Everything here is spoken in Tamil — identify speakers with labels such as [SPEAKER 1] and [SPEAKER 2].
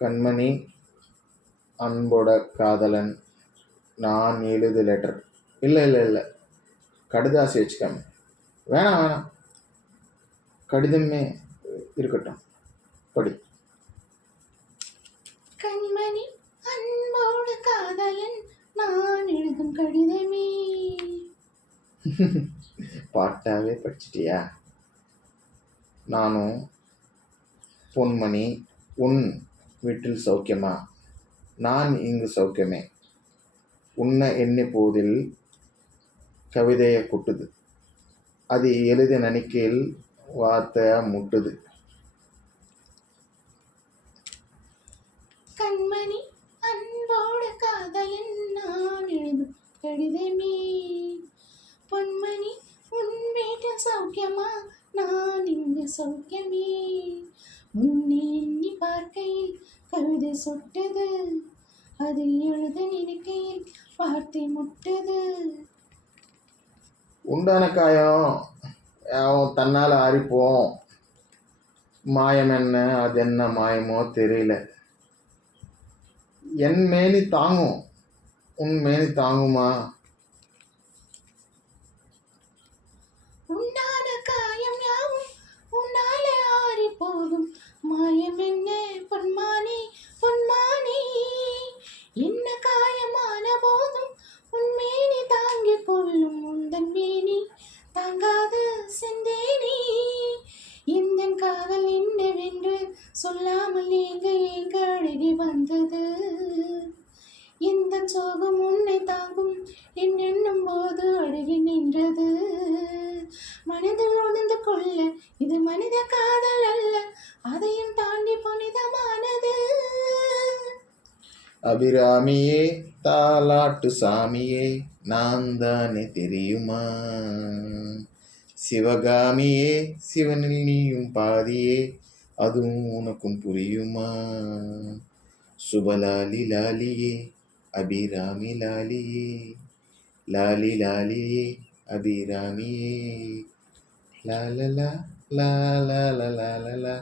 [SPEAKER 1] கண்மணி அன்போட காதலன் நான் எழுது லெட்டர் இல்லை இல்லை இல்லை. கடுதாசி வச்சுக்காம. வேணாம் வேணாம். கடிதமே இருக்கட்டும். படி.
[SPEAKER 2] கண்மணி அன்போடு காதலன் நான் எழுதும் கடிதமே.
[SPEAKER 1] பாட்டாவே படிச்சிட்டியா? நானும் பொன்மணி உன் வீட்டில் சௌக்கியமா? நான் இங்கு சௌக்கியமே. உன்னை எண்ணி போதில் கவிதையை கொட்டுது. அது எழுதி நினைக்கையில் வார்த்தையாக முட்டுது.
[SPEAKER 2] கண்மணி அன்போடு காதலன் நான் எழுதும் கடிதமே பொன்மணி உன் வீட்டில் சௌக்கியமா இங்கு சௌக்கியமே உன்னை எண்ணி பார்க்கையில் கவிதை சொட்டது. அதில் எழுத நினைக்கையில் வார்த்தை முட்டது.
[SPEAKER 1] உண்டான காயம் அவன் தன்னால் ஆறிப்போம். மாயம் என்ன அது என்ன மாயமோ தெரியல. என் மேனி தாங்கும். உன் மேனி தாங்குமா?
[SPEAKER 2] உண்டான சொல்லாமல் ஏங்க ஏங்க அழகி வந்தது. இந்த சோகம் உன்னை தாங்கும்? என் எண்ணும் போது அழகி நின்றது. மனதில் உணர்ந்து கொள்ள இது மனித காதல் அல்ல. அதையும் தாண்டி புனிதமானது.
[SPEAKER 1] அபிராமியே தாலாட்டு சாமியே நான் தானே தெரியுமா? சிவகாமியே சிவனில் நீயும் பாதியே அதுவும் உனக்கும் புரியுமா சுபலாலி லாலியே அபிராமி லாலியே லாலி லாலியே அபிராமியே லாலலா லா லா லா லா